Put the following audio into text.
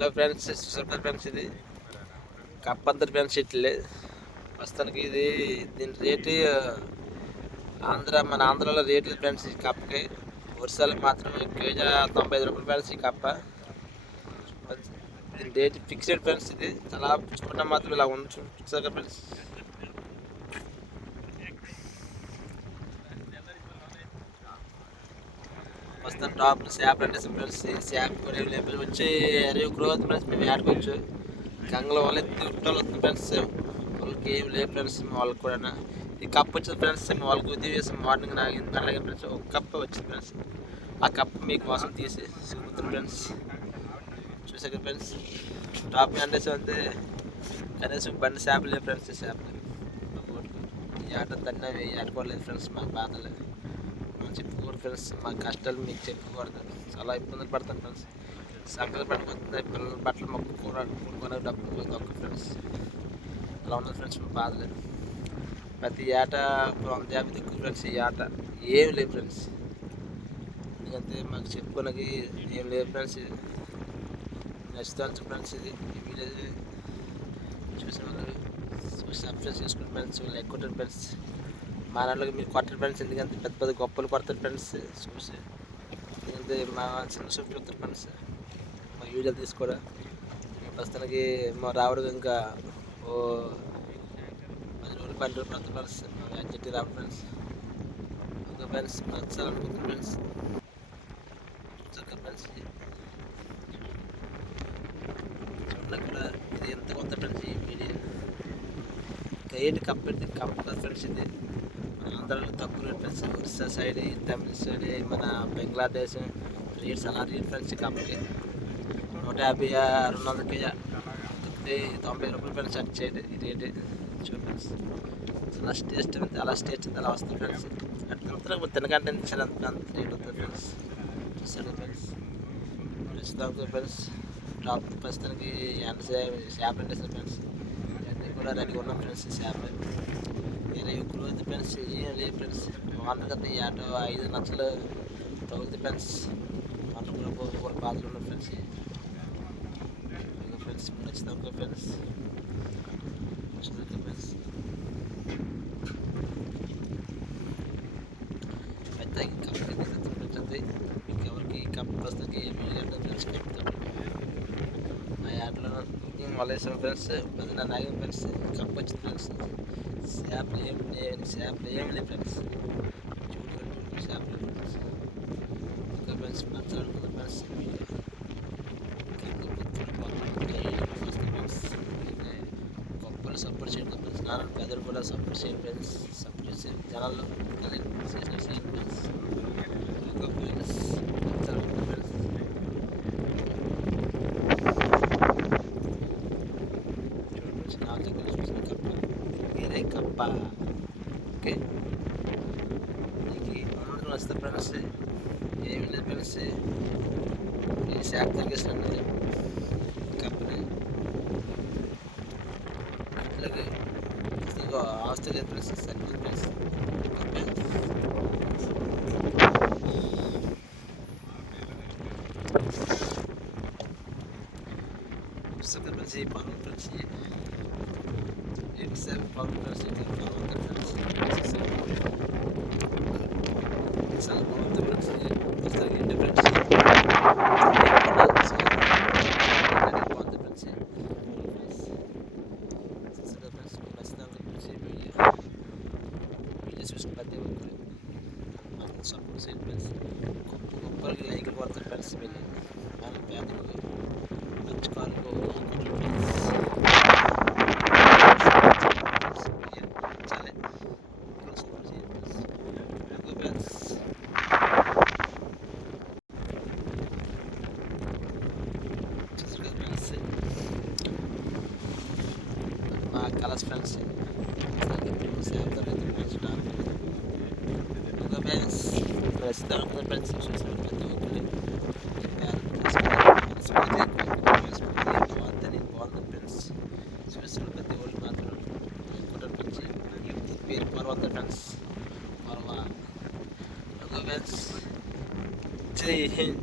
Hello friends, super friends. ఇది కప్పంతటి friends ఇట్లే ప్రస్తుతానికి. దీని రేటు మన ఆంధ్రాలో రేట్లు ఫ్రెండ్స్. ఈ కప్పకి వర్షాలకు మాత్రం కేజీ 95 రూపాయలు ఫ్రెండ్స్. ఈ కప్ప దీని రేట్ ఫిక్స్డ్ ఫ్రెండ్స్. ఇది చాలా చూడటం మాత్రం ఇలా ఉండొచ్చు ఫిక్స్డ్ ఫ్రెండ్స్. ప్రస్తుతం టాప్ శాప్ అంటే ఫ్రెండ్స్. శాప్ కూడా అవైలబుల్ వచ్చి 20 గ్రోత్ ఫ్రెండ్స్. మేము ఆడుకోవచ్చు. గంగలో వాళ్ళే తిరుగుతాలు వస్తుంది ఫ్రెండ్స్. వాళ్ళకి ఏం లేదు ఫ్రెండ్స్. వాళ్ళకి కూడా ఈ కప్ వచ్చింది ఫ్రెండ్స్. వాళ్ళకి ఉదయం వేసి మార్నింగ్ అలాగే ఫ్రెండ్స్ ఒక కప్ వచ్చింది ఫ్రెండ్స్. ఆ కప్ మీకోసం తీసి చూపుతుంది ఫ్రెండ్స్. చూసాక ఫ్రెండ్స్ టాప్ అంటే అంతే. కనీసం బండి శాప్ లేదు ఫ్రెండ్స్. శాప్ ఈ ఆట తన్నవి ఆడుకోలేదు ఫ్రెండ్స్. మాకు బాధలేదు చెప్పుకోరు ఫ్రెండ్స్. మా కష్టాలు మీకు చెప్పుకోకూడదు. చాలా ఇబ్బందులు పడతాను ఫ్రెండ్స్. సంకలు పట్టుకొస్తుంది పిల్లల బట్టలు మొక్కుకొని డబ్బులు తక్కువ ఫ్రెండ్స్. అలా ఉన్నది ఫ్రెండ్స్. మా బాధలేదు. ప్రతి ఏట 150 ఎక్కువ ఫ్రెండ్స్. ఈ ఆట ఏం లేదు ఫ్రెండ్స్. ఎందుకంటే మాకు చెప్పుకోనకి ఏం లేదు ఫ్రెండ్స్. నచ్చుతాను ఫ్రెండ్స్. ఇది ఈ వీడియో చూసిన వాళ్ళు సబ్స్క్రైబ్ చేసుకుని ఫ్రెండ్స్. లైక్ కొట్టండి ఫ్రెండ్స్. మా నాన్నకి మీరు కొట్టరు ఫ్రెండ్స్. ఎందుకంటే పెద్ద పెద్ద గొప్పలు కొడతారు ఫ్రెండ్స్. చూసి ఎందుకంటే మా చిన్న చూపు చూస్తారు ఫ్రెండ్స్. మా వీడియోలు తీసుకోవడం ప్రస్తుతానికి మా రావడం ఇంకా 10 రోజులు 12 రోజులు పడుతుంది ఫ్రెండ్స్. మా వ్యాజ్జెట్టి రావడం ఫ్రెండ్స్. ఇంకా ఫ్రెండ్స్ నచ్చాలనుకుంటుంది ఫ్రెండ్స్. ఫ్రెండ్స్ చూడడానికి కూడా ఇది ఎంత కొంత ఫ్రెండ్స్. ఈ వీడియో గైడ్ కంపెనీ కంపెనీ కదా ఫ్రెండ్స్. ఇది ఆంధ్రాలో తక్కువ రేట్ ఫ్రెండ్స్. ఒరిస్సా సైడ్, తమిళ సైడ్, మన బంగ్లాదేశ్ రేట్స్ అలా రేట్ ఫ్రెండ్స్. కప్పకి 150 200 కేజీ 90 రూపాయలు ఫ్రెండ్స్. అటు సైడ్ ఈ రేట్ చూడండి ఫ్రెండ్స్. చాలా టేస్ట్ అలా టేస్ట్ అలా వస్తుంది ఫ్రెండ్స్. అటు తింటారు తినకంటే అంత రేట్ వస్తుంది ఫ్రెండ్స్. చూసాడు ఫ్రెండ్స్. ఫ్రెండ్స్ టాప్ ప్రస్తుతానికి శాప్ అంటే ఫ్రెండ్స్. అన్నీ కూడా రెడీగా ఉన్నాం ఫ్రెండ్స్. SAAP 20 growth friends. ఏం లేదు ఫ్రెండ్స్. వాటర్ కదా ఈ ఆటో 5 నచ్చలు తగులుతుంది ఫ్రెండ్స్. వాటర్ కూడా బాధలు ఉన్నాయి ఫ్రెండ్స్. ఫ్రెండ్స్ నచ్చుతాం ఫ్రెండ్స్. ఫ్రెండ్స్ అయితే కంపెనీ మీకు ఎవరికి కంపెనీ వస్తుంది ఏమి లేదు ఫ్రెండ్స్. మా ఆటలో వలేసాం ఫ్రెండ్స్. 10 నాగం ఫ్రెండ్స్. కప్ వచ్చింది ఫ్రెండ్స్. శాప్లు ఏమి లేదు ఫ్రెండ్స్. చూడండి శాప్లు ఫ్రెండ్స్. ఇంకా ఫ్రెండ్స్ మాట్లాడుకుందాం ఫ్రెండ్స్. గొప్పలు సపోర్ట్ చేయండి ఫ్రెండ్స్. నాన్న పెద్దలు కూడా సపోర్ట్ చేయండి ఫ్రెండ్స్. సపోర్ట్ చేసి జనాల్లో చేయండి ఫ్రెండ్స్. ఇంకా ఫ్రెండ్స్ మాట్లాడుకుందాం ఫ్రెండ్స్. చూడండి కప్ప ఓకే. మీకు అందరూ వస్తే ఫ్రెండ్స్. ఏమి లేదు ఫ్రెండ్స్. ఈ శాప్ తగ్గిస్తాను కప్పని. అట్లాగే ఆస్తి లేదు ఫ్రెండ్స్. సరిపోతుంది ఫ్రెండ్స్. పుస్తకం ఫ్రెండ్స్. ఈ పనులు ఫ్రెండ్స్. పనులు ఫ్రెండ్స్. చాలా బాగుంది ఫ్రెండ్స్. పుస్తకం ఫ్రెండ్స్. బాగుంది ఫ్రెండ్స్. వీడియో చూసిన ప్రతి ఒక్కరు మనకు సపోర్ట్ చేయండి ఫ్రెండ్స్. గొప్పలకి లైక్ పడుతుంది ఫ్రెండ్స్. మీరు మన పేదలకు పంచుకోవాలకు మా కలర్స్ ఫ్రెండ్స్. ప్రస్తుతం ఫ్రెండ్స్ చూసిన ప్రతి ఒక్కరి బాగుంది ఫ్రెండ్స్. చూసిన ప్రతి ఒక్కరు మాత్రం ఫ్రెండ్స్. పేరు పర్వత ఫ్రెండ్స్. పర్వ ఫ్రెండ్స్. జై హింద్.